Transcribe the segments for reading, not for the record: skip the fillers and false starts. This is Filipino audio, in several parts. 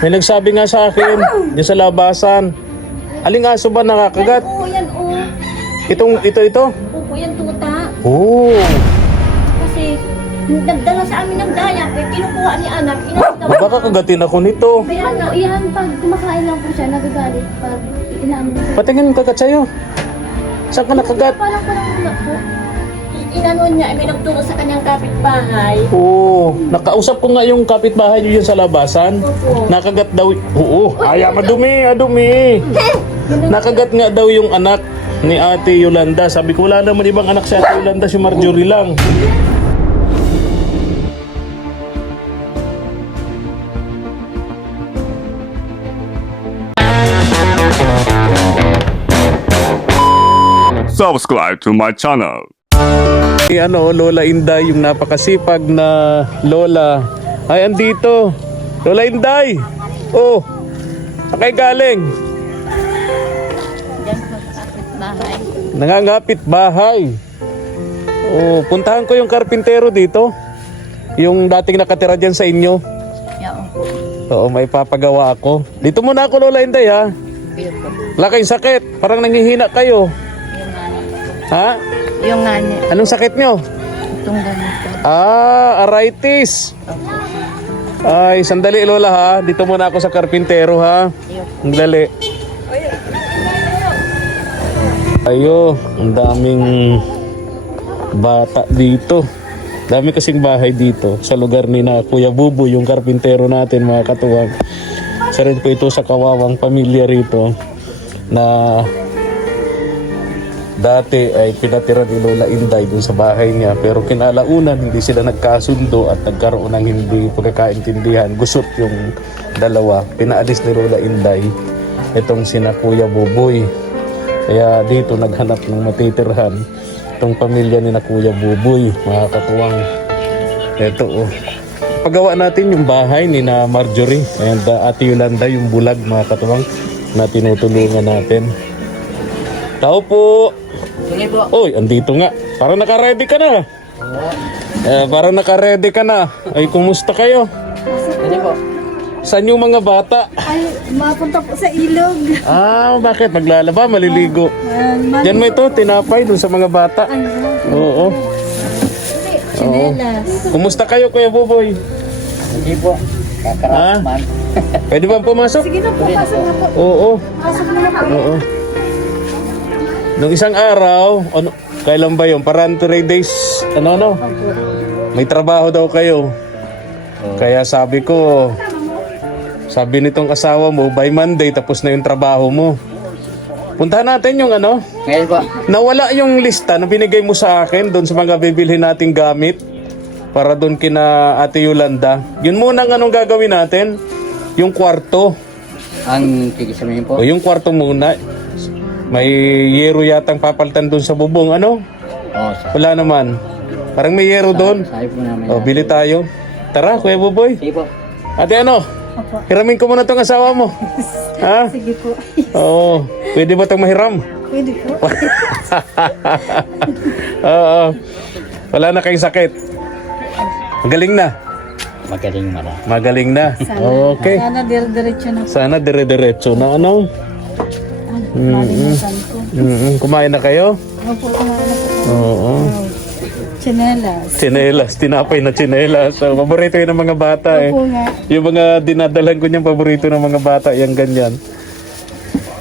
May nagsabi nga sa akin, diyan sa labasan. Aling aso ba nakakagat? Oo, yan oo. Ito? Opo, yan tuta. Oo. Kasi nagdala sa amin ng daya, pero kinukuha ni anak. Baka kagatin ako nito. Pero ano, yan, pag kumakain lang po siya, nagagalit. Pag inaamin po. Patingin yung kagat sa'yo. Saan ka nakagat? Parang wala po. Inano niya, may nagturo sa kanyang kapitbahay. Oo. Nakausap ko nga yung kapitbahay niyo yun sa labasan. Opo. Nakagat daw. Oo. Ay, madumi. Nakagat nga daw yung anak ni Ate Yolanda. Sabi ko, wala naman ibang anak si Ate Yolanda, si Marjorie lang. Subscribe to my channel. Lola Inday, yung napakasipag na lola. Ay, andito. Lola Inday. Oh. Akay galing. Diyan po sa kapitbahay. Nangangapit bahay. Oh, puntahan ko yung karpintero dito. Yung dating nakatira dyan sa inyo. Oo, may papagawa ako. Dito muna ako, Lola Inday, ha? Wala kayong sakit. Parang nanghihina kayo. Ha? Yung ngani, Anong sakit nyo? itong ganito. Arthritis. Ay, sandali, Lola, ha? Dito muna ako sa karpintero, ha? Sandali. Ayo, ang daming bata dito. Dami kasing bahay dito sa lugar ni na Kuya Bubu, yung karpintero natin, mga katuwang. Isa rin po ito sa kawawang pamilya rito na dati ay pinatira ni Lola Inday dun sa bahay niya, pero kinalaunan hindi sila nagkasundo at nagkaroon ng hindi pagkakaintindihan. Gusot yung dalawa. Pinaalis ni Lola Inday itong sina Kuya Buboy. Kaya dito naghanap ng matitirhan itong pamilya ni na Kuya Buboy, mga katuwang. Ito, oh. Pagawa natin yung bahay ni na Marjorie and Ate Yolanda, yung bulag, mga katuwang, na tinutulungan natin. Tao po. Oy, andito nga. Parang naka-ready ka na. Parang naka-ready ka na. Ay, kumusta kayo? Saan yung mga bata? Ay, mapunta po sa ilog. Bakit? Maglalaba, maliligo. Diyan mo ito, tinapay dun sa mga bata. Oo. Chinelas. Kumusta kayo, Kuya Buboy? Hindi po. Kakaraman. Pwede bang pumasok? Sige na po, pasok na po. Oo. Pasok na po. Oo. Nung isang araw, kailan ba yun? Parang 3 days, may trabaho daw kayo. Kaya sabi nitong asawa mo, by Monday, tapos na yung trabaho mo. Puntahan natin yung Ngayon po. nawala yung lista na binigay mo sa akin doon sa mga bibilhin nating gamit para doon kina Ate Yolanda. Yun muna ang anong gagawin natin, yung kwarto. Ang tigisamin po. O yung kwarto muna. May yero yatang papalitan doon sa bubong, Oo, Wala naman. Parang may yero doon. sabi po namin. O, bili tayo. Tara, Kuya Buboy. Sige po. Ate, hiramin ko muna tong asawa mo. Ha? Sige po. Oo. Pwede ba itong mahiram? Pwede po. Oo. Wala na kayong sakit. Magaling na. Magaling na. Okay. Sana dire-diretso na. Sana dire-diretso na Malimutan ko. Kumain na kayo? Opo, kumain na po. Oo. Chinelas. Tsinelas, tinapay na tsinelas. So, paborito yun ng mga bata Opo nga. Yung mga dinadalan ko niyang paborito ng mga bata, yung ganyan.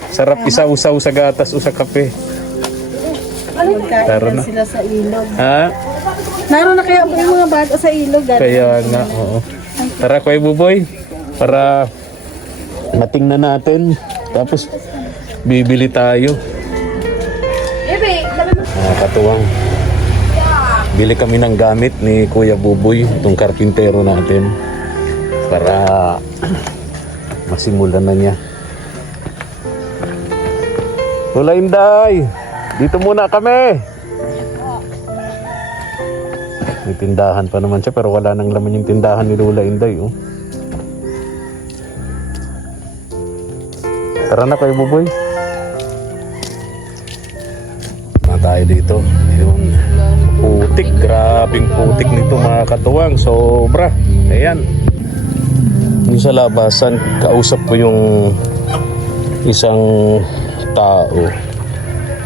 Sarap isa-usaw sa gatas o sa kape. Tara Magkain na. na sila sa ilog. Ha? Naroon na kaya po yung mga bata sa ilog. Kaya nga, oo. Tara, Kuya Buboy, para matingnan natin. Tapos, bibili tayo. Katuwang. Bili kami ng gamit ni Kuya Buboy, itong karpintero natin, para masimulan na niya. Lola Inday, dito muna kami. May tindahan pa naman siya, pero wala nang laman yung tindahan ni Lola Inday. Tara na, Kuya Buboy. Tayo dito, yung putik, grabing putik nito, mga katuwang, sobra. Ayan, Yung sa labasan, kausap ko yung isang tao.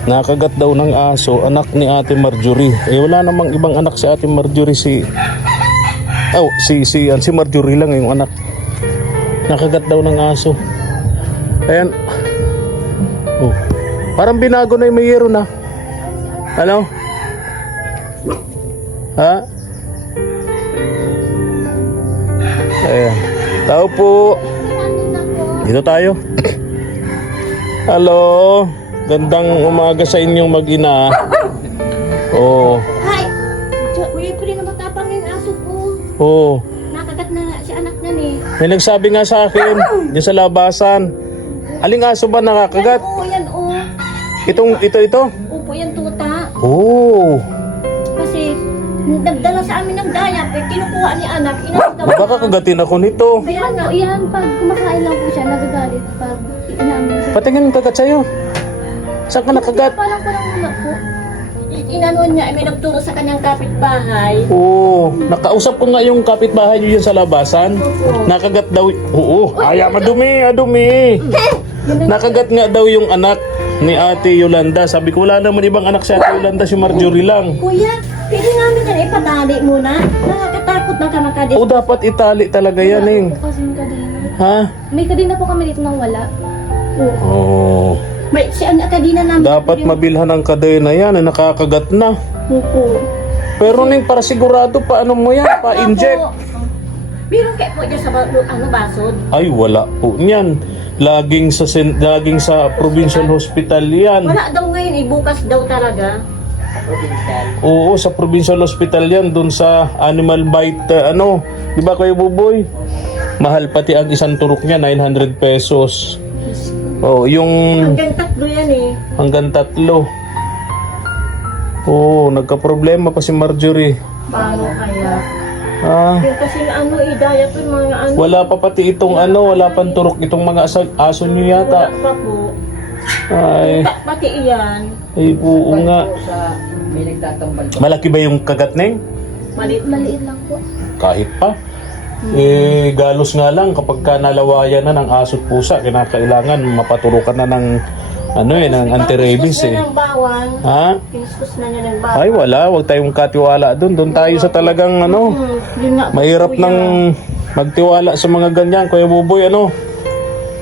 Nakagat daw ng aso, anak ni Ate Marjorie. Eh wala namang ibang anak si Ate Marjorie, si Marjorie lang yung anak. Nakagat daw ng aso. Ayan. Oh. Parang binago na yung mayero na. Ano? Ha? Ayan. Tao po. Dito tayo. Hello. Gandang umaga sa inyong mag-ina. Oh. Hi! Kuya, pwede na matapang yung aso ko. Oh. Nakagat na si anak na ni. May nagsabi nga sa akin, yung sa labasan. Aling aso ba nakakagat? Yan o. Ito? Opo, yan tuta. Oh. Kasi nagdala sa amin ng daya, pero kinukuha ni anak. Inagawa. Baka kagatin ako nito. Kaya nga, yan, pag kumakain lang po siya, nagagalit. Pag inamin siya. Patingin kagat sa'yo. Saan ka nakagat? Parang wala po. Inanon niya, may nagturo sa kanyang kapitbahay. Oo. Nakausap ko nga yung kapitbahay niyo yun sa labasan. Nakagat daw. Oo. Ay, madumi. Nakagat nga daw yung anak ni Ate Yolanda. Sabi ko, wala naman ibang anak si Ate Yolanda, si Marjorie lang. Kuya, pwede namin yan ipatali muna. Nakakatakot na ka makadit. O dapat itali talaga yan eh. Kasi yung kadena. Ha? May kadena po kami dito nang wala. Oo. May si anak kadina namin. Dapat mabilhan ang kadena yan, nakakagat na. Opo. Pero ning para sigurado, paano mo yan? Pa-inject? Meron kayo po dyan sa basod. Ay, wala po niyan. Laging sa provincial hospital yan. Wala daw ngayon, bukas daw talaga. Oo, sa provincial hospital yan, dun sa animal bite, di ba kayo Buboy? Mahal pati ang isang turok niya, 900 pesos. Oh, yung Hanggang 3 yan eh. hanggang 3. Oo, nagka-problema pa si Marjorie. Paano kaya? Ah, Yung kasi idaya to yung mga wala pa pati itong wala pang turok itong mga aso niyo wala yata. pa po. Ay, Pati iyan. ay buo nga. Sa may nagtatambal pa. Malaki ba yung kagat neng? Maliit lang po. Kahit pa. Eh, galos nga lang kapag ka nalawayan na ng aso at pusa, kinakailangan mapaturukan na ng ng anti-rabies Piniskus eh. na ng bawang. Ha? Piniskus na niya ng bawang. Ay wala, wag tayong katiwala doon. Doon tayo sa talagang Yun nga po, mahirap kuya. nang magtiwala sa mga ganyan. Kuya Buboy,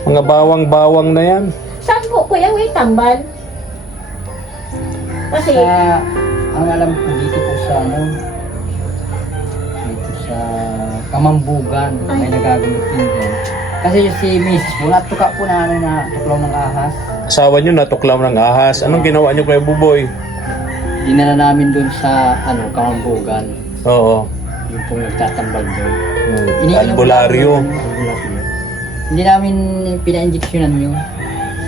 mga bawang-bawang na yan. Saan po kuya may tambal? Kasi Sa, ang alam ko dito po sa dito sa Kamambugan, may nagagamit din doon. Kasi si Mrs. po, natuka po na tuklaw ng ahas. Asawa nyo natuklaw ng ahas. Anong ginawa nyo Kuya Buboy? Dinala namin doon sa Kamambugan, Oo. yung pong nagtatambal doon. Albularyo. Hindi namin pina-injeksyonan yun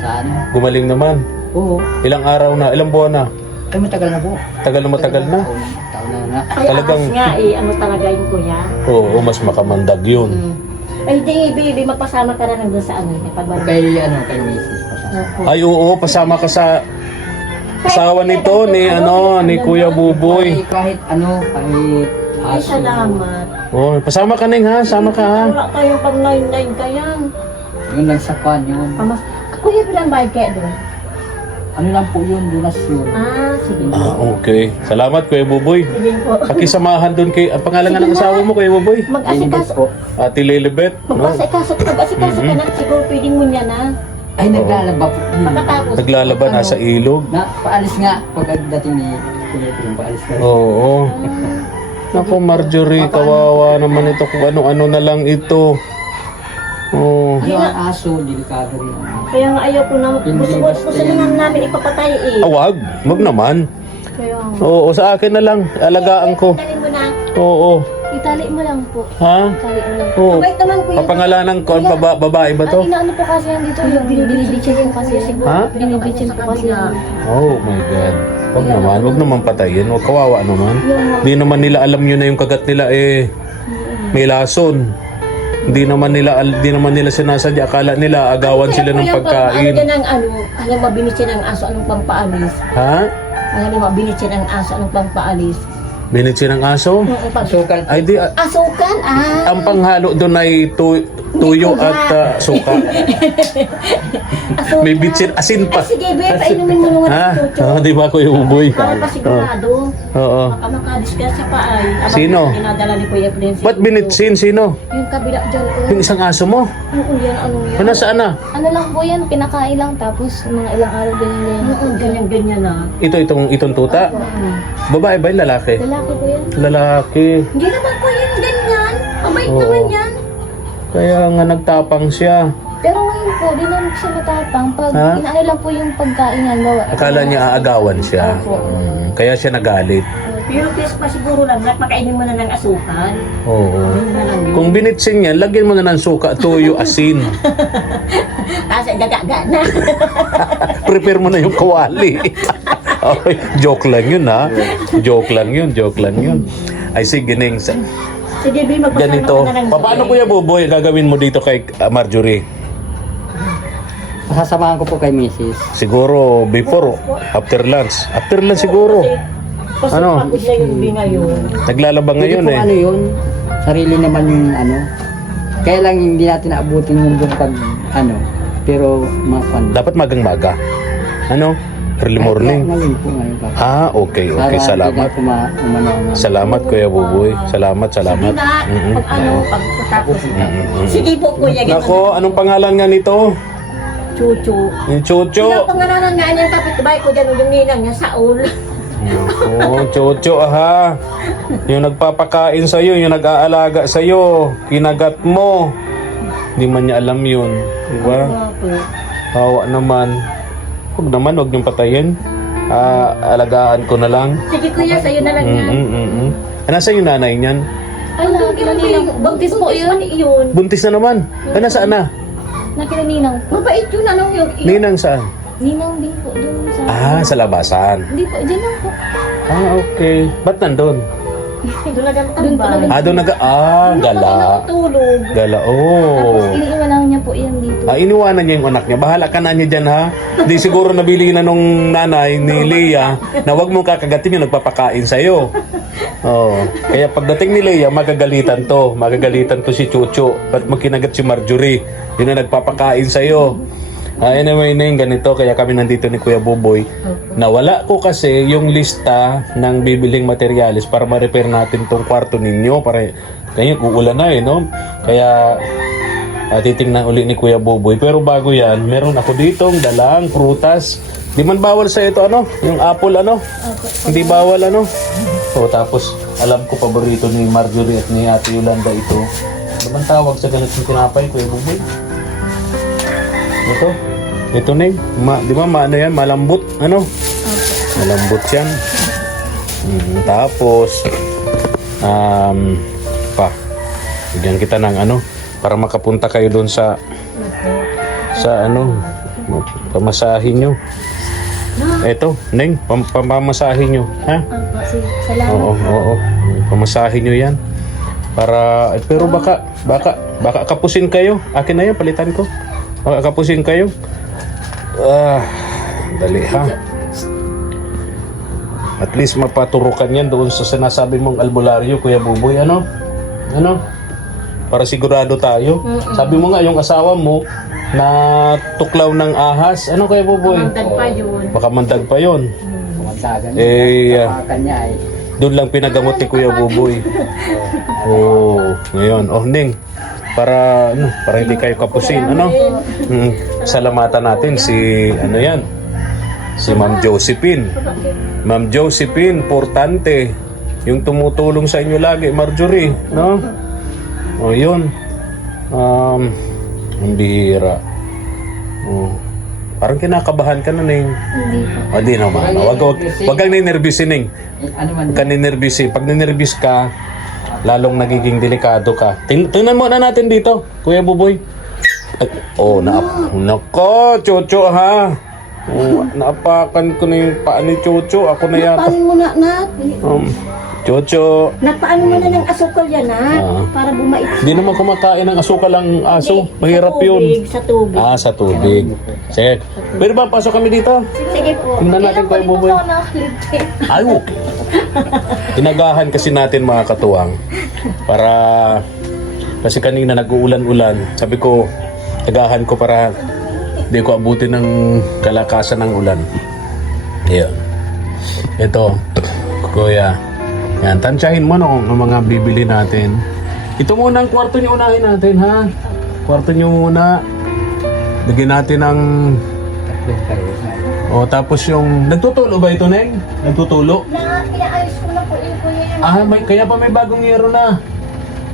sa Gumaling naman. Oo. Ilang araw na? Ilang buwan na? Ay, matagal na po. Tagal na matagal na? Taon na na. ay Talagang- ahas nga talaga yung kuya. Oo, mas makamandag yun. Ay di baby, magpasama ka na doon sa pagbalik. Kay Mrs. po sa Ay oo, pasama ka sa asawa nito ni Kuya Buboy. kahit kahit Ay, aso. salamat. Oh, pasama ka Neng ha, sama ka ha. Wala tayong pang 9-9 kaya. Yun lang sa kwan yun. Kuya, bilang bayad kaya doon? Ano lang po yun, donasyon. Sige. Ah, okay. Salamat Kuya Buboy. Sige po. Pakisamahan doon kay ang pangalan nga ng asawa mo Kuya Buboy. Mag-asikaso. po. Ate Lilibet, no? Mag-asikaso ka na. Siguro pwedeng mo niya na. Ay, naglalaba po. Pagkatapos. Naglalaba nasa ilog. Na, paalis nga pagdating ni Kuya yung paalis na. Oo. Naku Marjorie, kawawa naman ito kung ano-ano na lang ito. Oh. Yung aso, delikado rin. Kaya nga ayaw ko na. Gusto naman namin ipapatay eh. Wag naman. Kaya Oo, sa akin na lang. Alagaan ko. Talin mo na. Oo. Itali mo lang po. Ha? Itali mo lang. Oo. Wait naman kuya. Papangalanan ko, babae ba to? Ang inaano po kasi yan dito, yung binibitsin po kasi yan. Ha? Binibitsin po kasi yan. Oh my God. Wag naman patayin. Wag kawawa naman. Di naman nila alam yun na yung kagat nila may lason. Di naman nila sinasadya. Akala nila agawan sila ng pagkain. Ano din ang alam mo binitsin ng aso, anong pampaalis? Ha? Alam mo binitsin ng aso, anong pampaalis? Binitsin ng aso? Sukan. Ay di, Asukan, ang panghalo doon ay tuyo at suka. Asukan. May bitsin, asin pa. Ay, sige, be, painumin mo naman Ha? ang chucho. Di ba Kuya Buboy? Para pa sigurado. Oo. Baka makadiscuss sa pa ay. Abang Sino? Dinadala ni Kuya Prince. Ba't binitsin? Sino? Yung kabila dyan po. Yung isang aso mo? Oo, yan, ano yan. Ano saan na? Ano lang po yan, pinakain lang tapos mga ilang araw ganyan na yan. Oo, ganyan-ganyan na. Itong tuta? Babae ba yung lalaki? Lalaki po yan. Lalaki. Hindi naman po yan ganyan. Mabait Oo. naman yan. Kaya nga nagtapang siya. Pero ngayon po, di naman siya matapang. Pag Ha? inaano lang po yung pagkain niya, bawa. Akala niya aagawan siya. Kaya siya nagalit. Pero test pa siguro lang, napakainin mo na ng asukan. Oo. Yun na lang yun. Kung binitsin yan, lagyan mo na ng suka, tuyo, asin. Kasi gagaga na. Prepare mo na yung kawali. Okay, joke lang yun ha. Joke lang yun. Ay sige Ning, Sige, B, magpasama ganito. ka na ng Paano Kuya Buboy gagawin mo dito kay Marjorie? Sasamahan ko po kay Mrs. Siguro before, after lunch. After lunch siguro. Kasi Ano? pagod na yung B ngayon. Naglalaba ngayon Hindi po eh. ano yun, sarili naman yung ano. Kaya lang hindi natin naabutin yung doon pag ano, pero mapan. Dapat magang-maga. Ano? Early morning. Ngayon po ngayon pa. Ah, okay. Salamat. Salamat Kuya Buboy. Salamat. Hindi na, Mm-mm. pag ano, pagkatapos. Mm-mm. Sige po, kuya. ganun. Nako, anong pangalan nga nito? Chuchu. Yung Chucho. Sino pangalanan nga niya kapitbahay ko dyan, yung ninang niya, Saul. Oo, Chucho ha. Yung nagpapakain sa'yo, yung nag-aalaga sa'yo, kinagat mo. Hindi man niya alam yun. Diba? Opo. Hawa naman. Huwag niyong patayin. Alagaan ko na lang. Sige kuya, sa'yo na lang yan. Nasa yung nanay niyan? Ay, nakakilanilang. Buntis po yun. Yun. Buntis na naman. Nasaan na? Nakilaninang po. Mabait yun, ano yung... Ninang saan? Ninang din po dun sa... Sa labasan. Hindi po, dyan lang po. Okay. Ba't nandun? Doon na Doon po lang. Doon gala. Tulog. Gala, Tapos iniiwan lang niya po yan dito. Iniwanan niya yung anak niya. Bahala ka na niya dyan ha. Di siguro nabili na nung nanay ni Leia na wag mong kakagatin yung nagpapakain sa'yo. Oh. Kaya pagdating ni Leia, magagalitan to. Magagalitan to si Chucho. Ba't mo kinagat si Marjorie? Yun na nagpapakain sa'yo. Anyway na yung ganito, kaya kami nandito ni Kuya Buboy. Nawala ko kasi yung lista ng bibiling materyales para ma-repair natin tong kwarto ninyo. Para ngayon, uulan na no? Kaya titingnan uli ni Kuya Buboy. Pero bago yan, meron ako ditong dalang prutas. Di man bawal sa ito, yung apple, Hindi bawal, So, tapos, alam ko paborito ni Marjorie at ni Ate Yolanda ito. Ano bang tawag sa ganitong tinapay, Kuya Buboy? Ito na di ba ano yan, malambot, malambot yan. Tapos, bigyan kita ng para makapunta kayo doon sa pamasahin nyo. Eto, Neng, pamamasahin nyo, ha? Salamat. Oo. Pamasahin nyo yan. Para, pero baka kapusin kayo. Akin na yan, palitan ko. Baka kapusin kayo. Dali ha. At least mapaturukan yan doon sa sinasabi mong albularyo, Kuya Buboy. Ano? Para sigurado tayo. Sabi mo nga, yung asawa mo na tuklaw ng ahas. Ano, Kuya Buboy? Mandag pa yun. Baka mandag pa yun. Kumandagan Eh, niya ay doon lang pinagamot ni Kuya Buboy. Ngayon. Ning, para hindi kayo kapusin. Salamatan natin si si Ma'am Josephine. Ma'am Josephine Portante, yung tumutulong sa inyo lagi, Marjorie, no? Yun. Ang bihira. Parang kinakabahan ka na, Ning. Hindi po. Hindi naman. Wag kang ninervyusin, Ning. ano man Huwag kang ninervyusin. Pag ninervyus ka, lalong nagiging delikado ka. Tingnan muna natin dito, Kuya Buboy. Nako, Chucho ha. Naapakan ko na yung paa ni Chucho. Ako na yata. Panin mo na. Chocho. Napaano mo na ng asukal yan ha? Para bumait. Hindi naman kumakain ng asukal ang aso. Hindi, Mahirap sa tubig, yun. Sa tubig. Sa tubig. Sige. Pwede ba pasok kami dito? Sige po. Tingnan natin Kuya Buboy. Ay, okay. Inagahan kasi natin mga katuwang para kasi kanina nag-uulan-ulan. Sabi ko, tagahan ko para hindi ko abutin ng kalakasan ng ulan. Ayan. Ito, Kuya. Yan, tansyahin mo no, ang mga bibili natin. Ito muna ang kwarto niyo, unahin natin ha. Kwarto niyo muna. Bigyan natin ng... O, tapos yung... Nagtutulo ba ito, Neng? Nagtutulo? Inaayos ko na po yung kuya. Kaya pa may bagong yero na.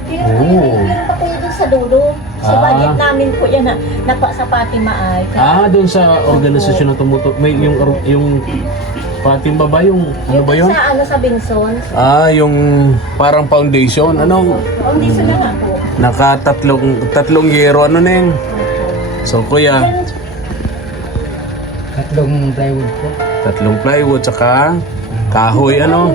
Pero Oo. meron pa kuya dun sa dulo. Sa budget namin po yan sa Fatima ay. Doon sa organisasyon na tumuto. May yung Fatima ba yung... Ano ba yun? Sa Benson. Yung parang foundation. Anong... Foundation na nga po. Tatlong yero. Ano, Neng? So, Kuya, Tatlong plywood po. tatlong plywood, saka kahoy, ano?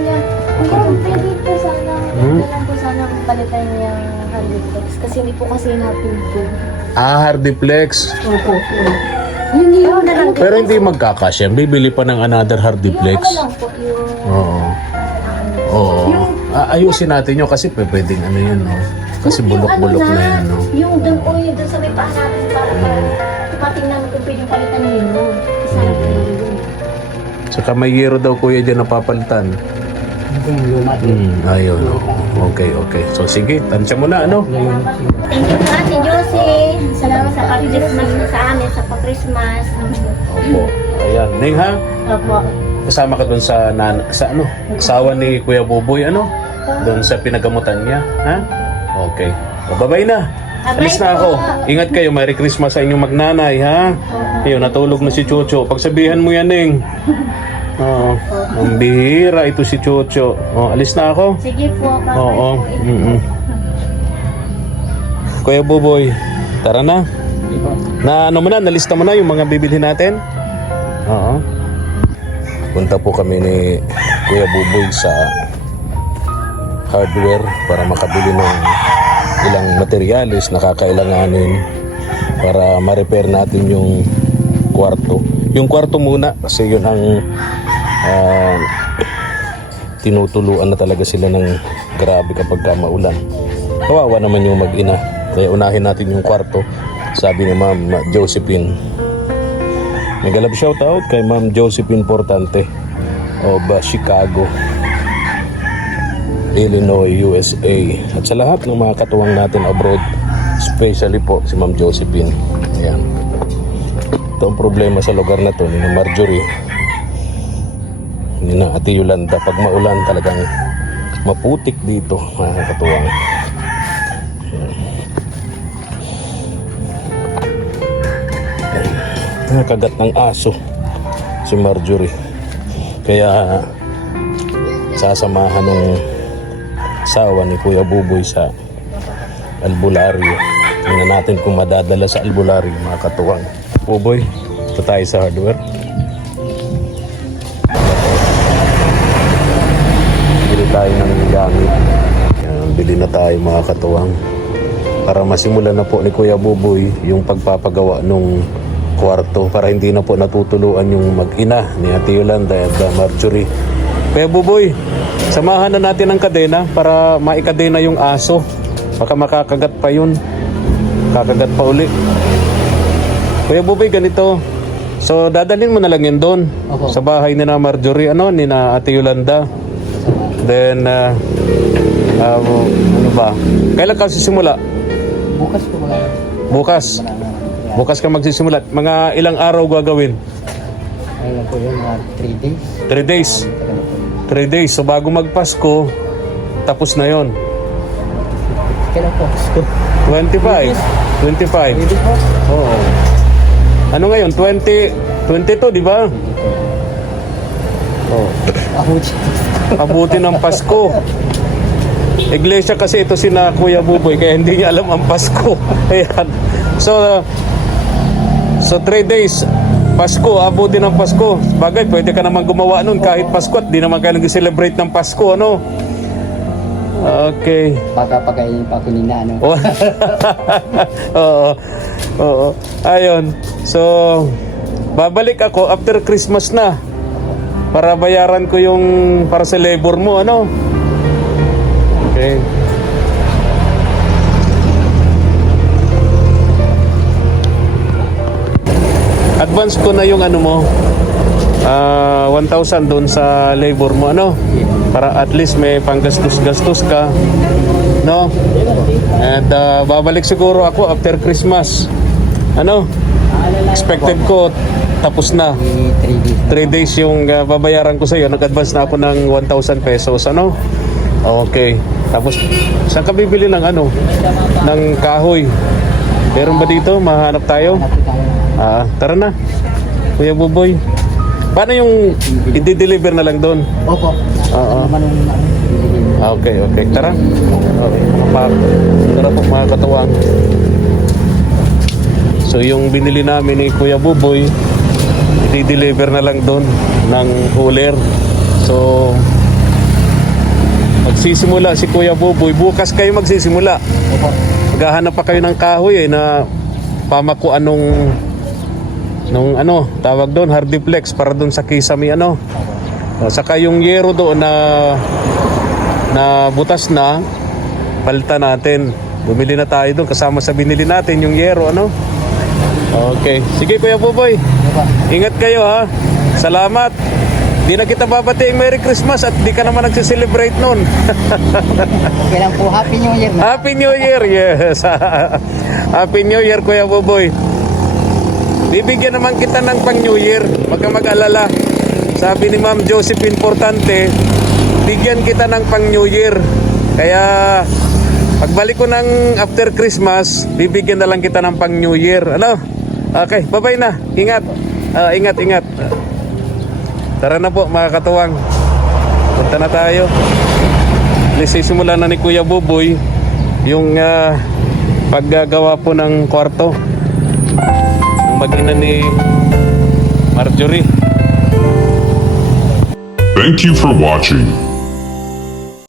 Pwede po sana, kailan po sana palitan yung hardiplex. Kasi hindi po kasi natulog. Hardiplex. Opo. Yung hero na lang. Pero hindi magkakasya. Bibili pa ng another hardiplex. Ano lang po yung... Oo. Oo. Ayusin natin yun kasi pwedeng ano yan, no? Kasi bulok-bulok na yan, no? Yung doon po yung doon sa may paa natin para tumating namin kung pwedeng palitan ng hero. Isa lang po yun. Saka may yero daw kuya dyan napapalitan. Yung luma din. Ayun. Okay. So sige, tansya mo na, ano? Thank you po Ate Josie. Salamat sa pa-Christmas mo sa amin, sa pa-Christmas. Opo. Ayan. Ning, ha? Opo. Kasama ka doon sa asawa ni Kuya Buboy, ano? Doon sa pinagamutan niya, ha? Okay. O, bye-bye na. Alis na ako. Ingat kayo. Merry Christmas sa inyong magnanay, ha? Ayun, natulog na si Chocho. Pagsabihan mo yan, Ning. Oo. Ang bihira ito si Chocho. Alis na ako. Sige po. Oo. Kuya Buboy, tara na. Nalista mo na yung mga bibili natin? Oo. Punta po kami ni Kuya Buboy sa hardware para makabili ng ilang materyales na kakailanganin para ma-repair natin yung kwarto. Yung kwarto muna kasi yun ang tinutuluan na talaga sila ng grabe kapag maulan. Kawawa naman yung mag-ina. Kaya unahin natin yung kwarto. Sabi ni Ma'am Josephine. Nagalab shoutout kay Ma'am Josephine Portante of Chicago, Illinois, USA. At sa lahat ng mga katuwang natin abroad, especially po si Ma'am Josephine. Ayan. Ito ang problema sa lugar na to ni Marjorie, ni na Ate Yolanda. Pag maulan talagang maputik dito mga katuwang. Nakagat ng aso si Marjorie, kaya sasamahan ng asawa ni Kuya Buboy sa albularyo. Tingnan natin kung madadala sa albularyo mga katuwang. Buboy, ito tayo sa hardware. Bili tayo ng gamit. Yan, bili na tayo mga katuwang para masimulan na po ni Kuya Buboy yung pagpapagawa nung kwarto para hindi na po natutuluan yung mag-ina ni Ate Yolanda at Marjorie. Kuya Buboy, samahan na natin ang kadena para maikadena yung aso. Baka makakagat pa yun. Kakagat pa uli. Kuya Buboy, ganito. So, dadalhin mo na lang yun doon. Opo. Sa bahay ni na Marjorie, ni na Ate Yolanda. Then, ano ba? Kailan ka sisimula? Bukas po wala. Bukas. Bukas ka magsisimula. Mga ilang araw gagawin? Ayun po yun, 3 days. 3 days. 3 days. So, bago magpasko, tapos na yon. Kailan po? 25. 25. Pwede po? Oo. Ano ngayon? 22, di ba? Oh. Abuti ng Pasko. Iglesia kasi ito sina Kuya Buboy kaya hindi niya alam ang Pasko. Ayan. So 3 days Pasko, abuti ng Pasko. Bagay, pwede ka naman gumawa nun kahit Pasko at di naman kailangan i-celebrate ng Pasko, ano? Okay. Baka pagkainin pa ko ni Nano. Oh. Oo. Oo. Ayun. So, babalik ako after Christmas na. Para bayaran ko yung para sa labor mo, ano? Okay. Advance ko na yung ano mo. 1,000 doon sa labor mo, ano? Para at least may panggastos-gastos ka, no? And babalik siguro ako after Christmas. Ano? Expected ko tapos na. 3 days yung babayaran ko sa iyo. Nag-advance na ako ng 1,000 pesos, ano? Okay. Tapos saan ka bibili ng ano? Ng kahoy. Meron ba dito? Mahanap tayo? Tara na. Kuya Buboy. Paano yung i-deliver na lang doon? Opo. Oo. Naman yung Okay, okay. Tara. Okay. Tara po mga katuwang. So yung binili namin ni Kuya Buboy, i-deliver na lang doon ng hauler. So magsisimula si Kuya Buboy. Bukas kayo magsisimula. Opo. Maghahanap pa kayo ng kahoy na pamakuan nung ano, tawag doon, hardiplex para doon sa kisame, ano. Saka yung yero doon na butas na, palta natin. Bumili na tayo doon kasama sa binili natin yung yero, ano. Okay. Sige Kuya Buboy. Ingat kayo ha. Salamat. Di na kita babatiin Merry Christmas at di ka naman nagsiselebrate nun. Okay lang po. Happy New Year na. Happy New Year, yes. Happy New Year Kuya Buboy. Bibigyan naman kita ng pang New Year. Huwag kang mag-alala. Sabi ni Ma'am Josephine Portante, bigyan kita ng pang New Year. Kaya pagbalik ko ng after Christmas, bibigyan na lang kita ng pang New Year. Ano? Okay, bye-bye na. Ingat. Ingat. Tara na po mga katuwang. Punta na tayo. Simula na ni Kuya Buboy yung paggagawa po ng kwarto. Mag-ina ni Marjorie. Thank you for watching.